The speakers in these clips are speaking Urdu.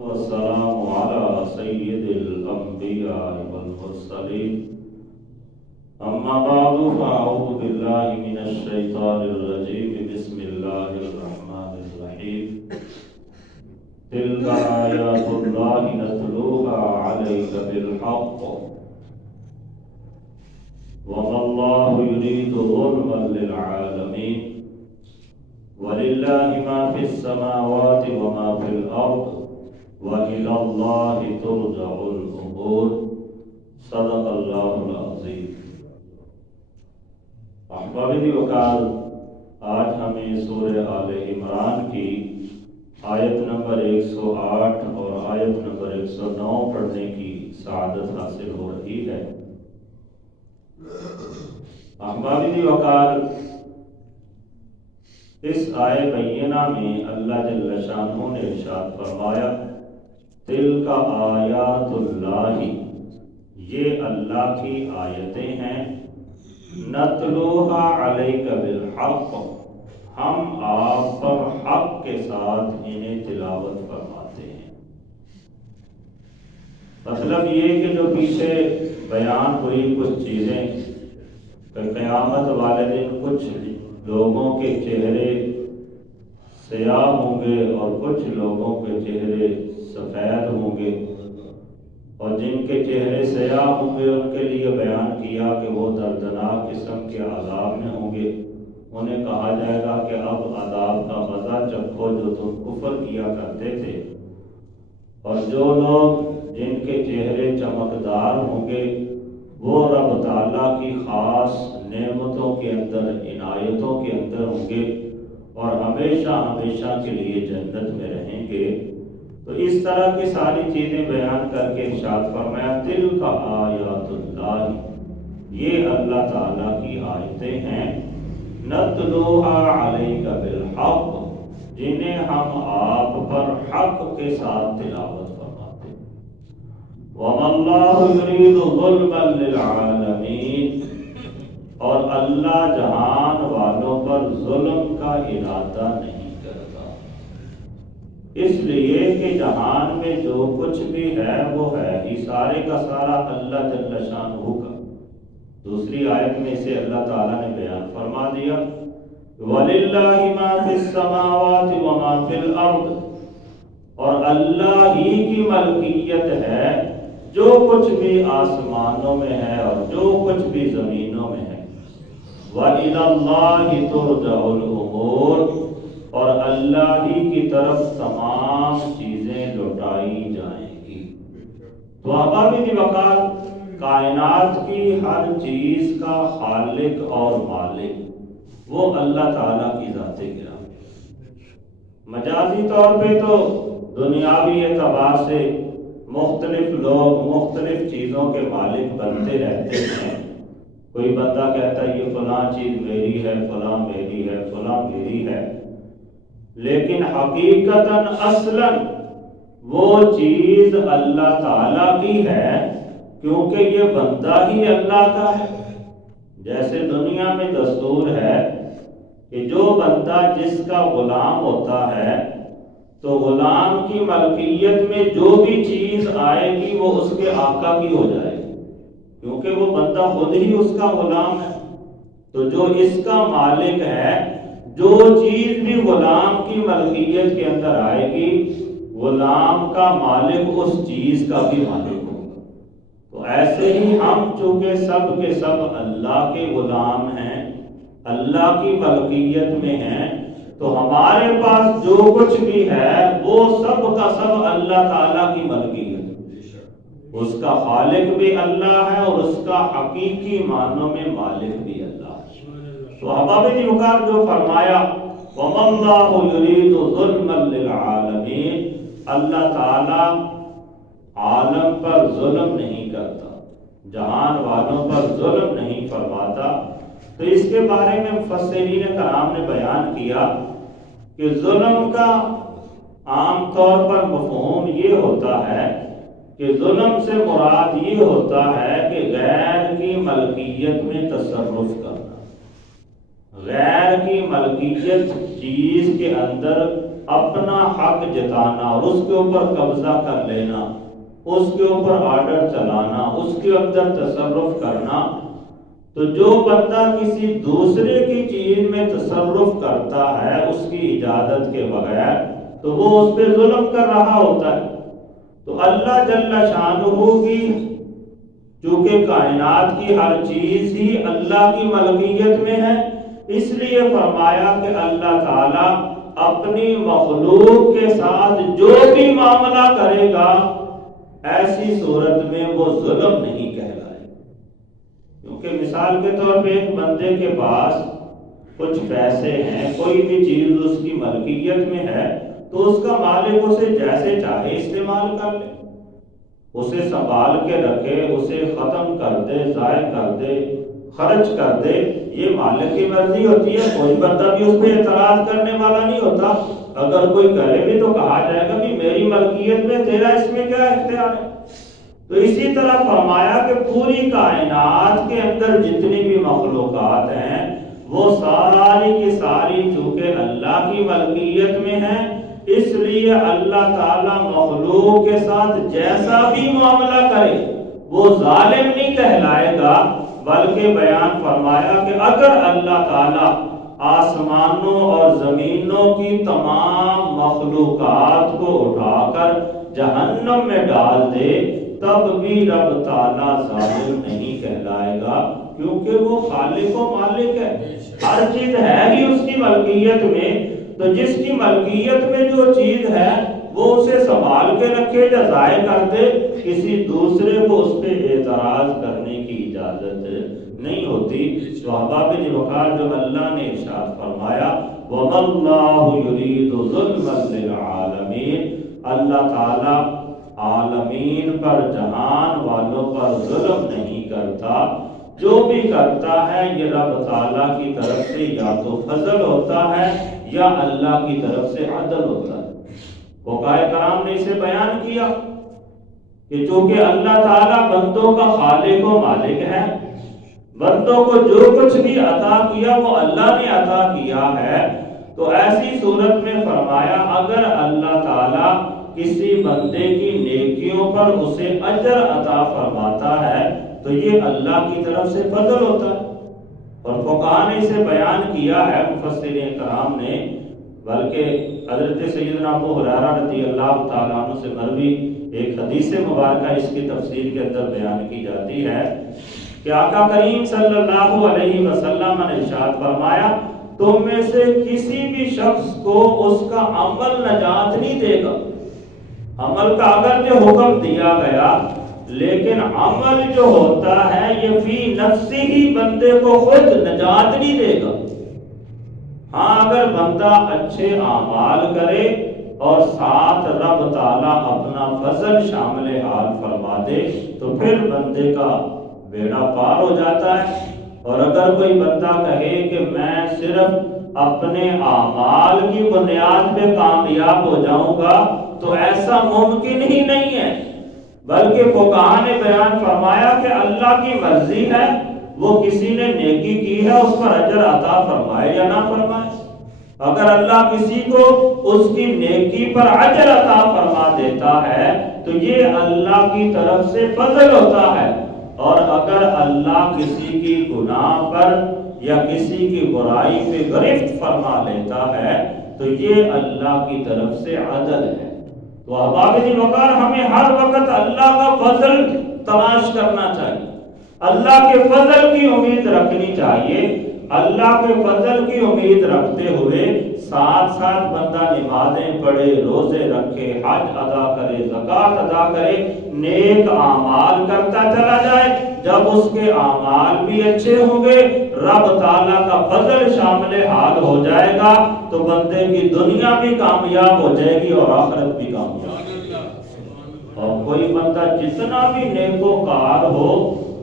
والسلام على سيد الأنبياء والمرسلين أما بعد فأعوذ بالله من الشيطان الرجيم بسم الله الرحمن الرحيم تلك آيات الله نتلوها عليك بالحق وما الله يريد ظلما للعالمين ولله ما في السماوات وما في الأرض وإلى الله ترجع الأمور صدق اللہ العظیم۔ احباب وقار، آج ہمیں سورہ آل عمران کی آیت نمبر 108 اور آیت نمبر 109 پڑھنے کی سعادت حاصل ہو رہی ہے۔ احباب وقار، اس آیت بینہ میں اللہ جل شانہ نے ارشاد فرمایا تلک آیات اللہ، یہ اللہ کی آیتیں ہیں، نتلوہا علیک بالحق، ہم آپ پر حق کے ساتھ انہیں تلاوت فرماتے ہیں۔ مطلب یہ کہ جو پیچھے بیان ہوئی کچھ چیزیں کہ قیامت والے دن کچھ لوگوں کے چہرے سیاہ ہوں گے اور کچھ لوگوں کے چہرے سفید ہوں گے، اور جن کے چہرے سیاہ ہوں گے ان کے لیے بیان کیا کہ وہ دردناک قسم کے عذاب میں ہوں گے۔ انہیں کہا جائے گا کہ اب عذاب کا مزہ چکھو جو تم کفر کیا کرتے تھے۔ اور جو لوگ جن کے چہرے چمکدار ہوں گے وہ رب تعالیٰ کی خاص نعمتوں کے اندر، عنایتوں کے اندر ہوں گے اور ہمیشہ ہمیشہ کے لیے جنت میں رہیں گے۔ تو اس طرح کی ساری چیزیں بیان کر کے ارشاد فرمایا تلک آیات اللہ، یہ اللہ تعالیٰ کی آیتیں ہیں، نتلوہا علیک بالحق، جنہیں ہم آپ پر حق کے ساتھ تلاوت فرماتے ہیں۔ وَمَا اللَّهُ يُرِيدُ ظُلْمًا لِلْعَالَمِينَ، اور اللہ جہان والوں پر ظلم کا ارادہ نہیں کرتا، اس لیے کہ جہان میں جو کچھ بھی ہے وہ ہے ہی سارے کا سارا اللہ جل شانہ کا۔ دوسری آیت میں اسے اللہ تعالیٰ نے بیان فرما دیا وَلِلَّهِ مَا فِي السَّمَاوَاتِ وَمَا فِي الْأَرْضِ، اور اللہ ہی کی ملکیت ہے جو کچھ بھی آسمانوں میں ہے اور جو کچھ بھی زمینوں میں ہے۔ وَإِلَى اللَّهِ تُرْجَعُ الْأُمُورُ، اور اللہ ہی کی طرف تمام چیزیں لوٹائی جائیں گی۔ تو احباب وقار، کائنات کی ہر چیز کا خالق اور مالک وہ اللہ تعالیٰ کی ذات گرامی۔ مجازی طور پہ تو دنیاوی اعتبار سے مختلف لوگ مختلف چیزوں کے مالک بنتے رہتے ہیں۔ کوئی بندہ کہتا ہے یہ فلاں چیز میری ہے، فلاں میری ہے، فلاں میری ہے، لیکن حقیقتاً اصلاً وہ چیز اللہ تعالیٰ کی ہے، کیونکہ یہ بندہ ہی اللہ کا ہے۔ جیسے دنیا میں دستور ہے کہ جو بندہ جس کا غلام ہوتا ہے تو غلام کی ملکیت میں جو بھی چیز آئے گی وہ اس کے آقا کی ہو جائے گی، کیونکہ وہ بندہ خود ہی اس کا غلام ہے۔ تو جو اس کا مالک ہے، جو چیز بھی غلام کی ملکیت کے اندر آئے گی غلام کا مالک اس چیز کا بھی مالک ہوگا۔ تو ایسے ہی ہم چونکہ سب کے سب اللہ کے غلام ہیں، اللہ کی ملکیت میں ہیں، تو ہمارے پاس جو کچھ بھی ہے وہ سب کا سب اللہ تعالیٰ کی ملکیت ہے۔ اس کا خالق بھی اللہ ہے اور اس کا حقیقی معنوں میں مالک بھی اللہ ہے۔ تو احباب وقار، جو فرمایا وَمَا اللَّهُ يُرِيدُ ظُلْمًا لِلْعَالَمِينَ، اللہ تعالیٰ عالم پر ظلم نہیں کرتا، جہان والوں پر ظلم نہیں فرماتا۔ تو اس کے بارے میں مفسرین کرام نے بیان کیا کہ ظلم کا عام طور پر مفہوم یہ ہوتا ہے کہ ظلم سے مراد یہ ہوتا ہے کہ غیر کی ملکیت میں تصرف کرنا، غیر کی ملکیت چیز کے اندر اپنا حق جتانا اور اس کے اوپر قبضہ کر لینا، اس کے اوپر آرڈر چلانا، اس کے اندر تصرف کرنا، تو جو بندہ کسی دوسرے کی چیز میں تصرف کرتا ہے اس کی اجازت کے بغیر، تو وہ اس پہ ظلم کر رہا ہوتا ہے۔ تو اللہ جل شانہ کی چونکہ کائنات کی ہر چیز ہی اللہ کی ملکیت میں ہے، اس لیے فرمایا کہ اللہ تعالیٰ اپنی مخلوق کے ساتھ جو بھی معاملہ کرے گا ایسی صورت میں وہ ظلم نہیں کہلائے گا۔ کیونکہ مثال کے طور پہ ایک بندے کے پاس کچھ پیسے ہیں، کوئی بھی چیز اس کی ملکیت میں ہے، تو اس کا مالک اسے جیسے چاہے استعمال کر لے، اسے سنبھال کے رکھے، اسے ختم کر دے، ضائع کر دے، خرچ کر دے، یہ مالک کی مرضی ہوتی ہے۔ کوئی بندہ بھی اس پہ اعتراض کرنے والا نہیں ہوتا۔ اگر کوئی کرے بھی تو کہا جائے گا بھی میری ملکیت میں، تیرا اس میں کیا اختیار ہے؟ تو اسی طرح فرمایا کہ پوری کائنات کے اندر جتنی بھی مخلوقات ہیں وہ ساری کی ساری چونکہ اللہ کی ملکیت میں ہیں، اس لیے اللہ تعالیٰ مخلوق کے ساتھ جیسا بھی معاملہ کرے وہ ظالم نہیں کہلائے گا، بلکہ بیان فرمایا کہ اگر اللہ تعالیٰ آسمانوں اور زمینوں کی تمام مخلوقات کو اٹھا کر جہنم میں ڈال دے تب بھی رب تعالیٰ ظالم نہیں کہلائے گا، کیونکہ وہ خالق و مالک ہے، ہر چیز ہے ہی اس کی ملکیت میں۔ تو جس کی ملکیت میں جو چیز ہے وہ اسے سنبھال کے رکھے یا ضائع کر دے، کسی دوسرے کو اس پہ اعتراض کرنے کی اجازت نہیں ہوتی۔ تو احباب وقار جو اللہ نے ارشاد فرمایا وَمَا اللَّهُ يُرِيدُ ظُلْمًا لِلْعَالَمِينَ، اللہ تعالیٰ عالمین پر، جہان والوں پر ظلم نہیں کرتا، جو بھی کرتا ہے یہ رب تعالیٰ کی طرف سے یا تو فضل ہوتا ہے یا اللہ کی طرف سے عدل ہوتا ہے۔ فقہائے کرام نے اسے بیان کیا کہ چونکہ اللہ تعالیٰ بندوں کا خالق و مالک ہے، بندوں کو جو کچھ بھی عطا کیا وہ اللہ نے عطا کیا ہے، تو ایسی صورت میں فرمایا اگر اللہ تعالیٰ کسی بندے کی نیکیوں پر اسے اجر عطا فرماتا ہے تو یہ اللہ کی طرف سے فضل ہوتا ہے۔ اور فقہاء نے اسے بیان کیا ہے، مفسرین کرام نے، بلکہ حضرت سیدنا ابو ہریرہ رضی اللہ تعالیٰ عنہ سے مروی ایک حدیث مبارکہ اس کی تفسیر کے اندر بیان کی جاتی ہے کہ آقا کریم صلی اللہ علیہ وسلم نے ارشاد فرمایا تم میں سے کسی بھی شخص کو اس کا عمل نجات نہیں دے گا۔ عمل کا اگر جو حکم دیا گیا لیکن عمل جو ہوتا ہے یہ فی نفسی ہی بندے کو خود نجات نہیں دے گا۔ ہاں اگر بندہ اچھے اعمال کرے اور ساتھ رب تعالیٰ اپنا فضل شامل حال فرما دے تو پھر بندے کا بیڑا پار ہو جاتا ہے۔ اور اگر کوئی بندہ کہے کہ میں صرف اپنے اعمال کی بنیاد پہ کامیاب ہو جاؤں گا تو ایسا ممکن ہی نہیں ہے، بلکہ فقہاء نے بیان فرمایا کہ اللہ کی مرضی ہے، وہ کسی نے نیکی کی ہے اس پر اجر عطا فرمائے یا نہ فرمائے۔ اگر اللہ کسی کو اس کی نیکی پر اجر عطا فرما دیتا ہے تو یہ اللہ کی طرف سے فضل ہوتا ہے، اور اگر اللہ کسی کی گناہ پر یا کسی کی برائی پہ گرفت فرما لیتا ہے تو یہ اللہ کی طرف سے عدل ہے۔ تو احباب وقار ہمیں ہر وقت اللہ کا فضل تلاش کرنا چاہیے، اللہ کے فضل کی امید رکھنی چاہیے۔ اللہ کے فضل کی امید رکھتے ہوئے ساتھ ساتھ بندہ نمازیں پڑھے، روزے رکھے، حج ادا کرے، زکوٰۃ ادا کرے، نیک اعمال کرتا چلا جائے۔ جب اس کے اعمال بھی اچھے ہوں گے، رب تعالیٰ کا فضل شامل حال ہو جائے گا تو بندے کی دنیا بھی کامیاب ہو جائے گی اور آخرت بھی کامیاب۔ اور کوئی بندہ جتنا بھی نیکوکار ہو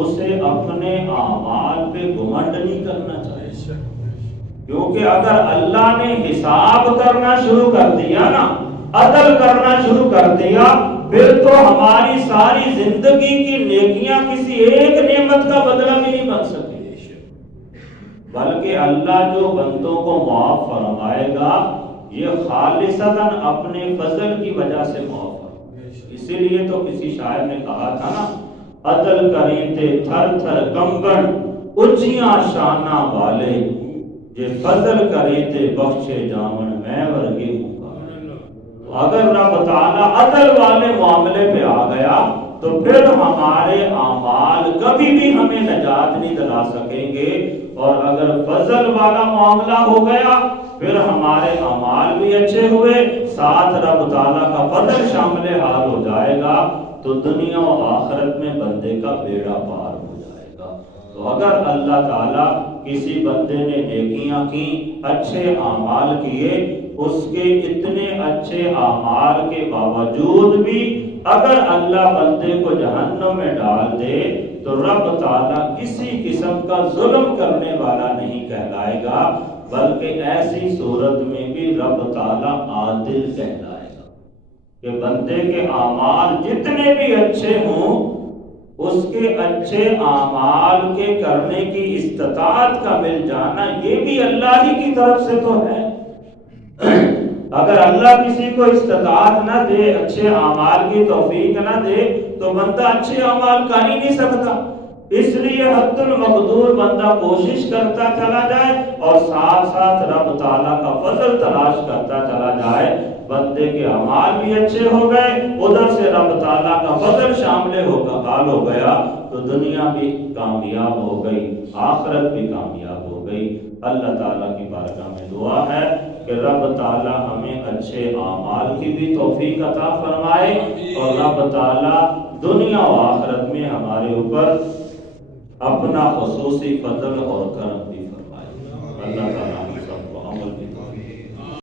اسے اپنے اعمال پہ گھمنڈ نہیں کرنا چاہیے، کیونکہ اگر اللہ نے حساب کرنا شروع کر دیا نا، عدل کرنا شروع کر دیا، پھر تو ہماری ساری زندگی کی نیکیاں کسی ایک نعمت کا بدلہ بھی نہیں بن سکتی، بلکہ اللہ جو بندوں کو معاف فرمائے گا یہ خالصتاً اپنے فضل کی وجہ سے معاف ہے۔ اسی لیے تو کسی شاعر نے کہا تھا نا، عدل کریں تے تھر تھر کمبن اچیاں شانہ والے، جے فضل کریں تے بخشے جامن میں ورگے مقابلے۔ تو اگر رب تعالیٰ عدل والے معاملے پہ آ گیا تو پھر ہمارے اعمال کبھی بھی ہمیں نجات نہیں دلا سکیں گے، اور اگر فضل والا معاملہ ہو گیا پھر ہمارے اعمال بھی اچھے ہوئے، ساتھ رب تعالیٰ کا فضل شامل حال ہو جائے گا، تو دنیا و آخرت میں بندے کا بیڑا پار ہو جائے گا۔ تو اگر اللہ تعالیٰ کسی بندے نے نیکیاں کی، اچھے اعمال کیے، اس کے اتنے اچھے اعمال کے باوجود بھی اگر اللہ بندے کو جہنم میں ڈال دے تو رب تعالیٰ کسی قسم کا ظلم کرنے والا نہیں کہلائے گا، بلکہ ایسی صورت میں بھی رب تعالیٰ عادل کہلائے گا کہ بندے کے اعمال جتنے بھی اچھے ہوں، اس کے اچھے اعمال کے کرنے کی استطاعت کا مل جانا یہ بھی اللہ ہی کی طرف سے تو ہے۔ اگر اللہ کسی کو استطاعت نہ دے، اچھے اعمال کی توفیق نہ دے، تو بندہ اچھے اعمال کر ہی نہیں سکتا۔ اس لیے حد المقدور بندہ کوشش کرتا چلا جائے اور ساتھ ساتھ رب تعالیٰ کا فضل تلاش کرتا چلا جائے۔ بندے کے اعمال بھی اچھے ہو گئے، ادھر سے رب تعالیٰ کا فضل شامل حال ہو گیا، تو دنیا بھی کامیاب ہو گئی، آخرت بھی کامیاب ہو گئی۔ اللہ تعالیٰ کی بارگاہ میں دعا ہے کہ رب تعالیٰ ہمیں اچھے اعمال کی بھی توفیق عطا فرمائے، اور رب تعالیٰ دنیا و آخرت میں ہمارے اوپر اپنا خصوصی فضل اور کرم بھی فرمائے۔ اللہ تعالیٰ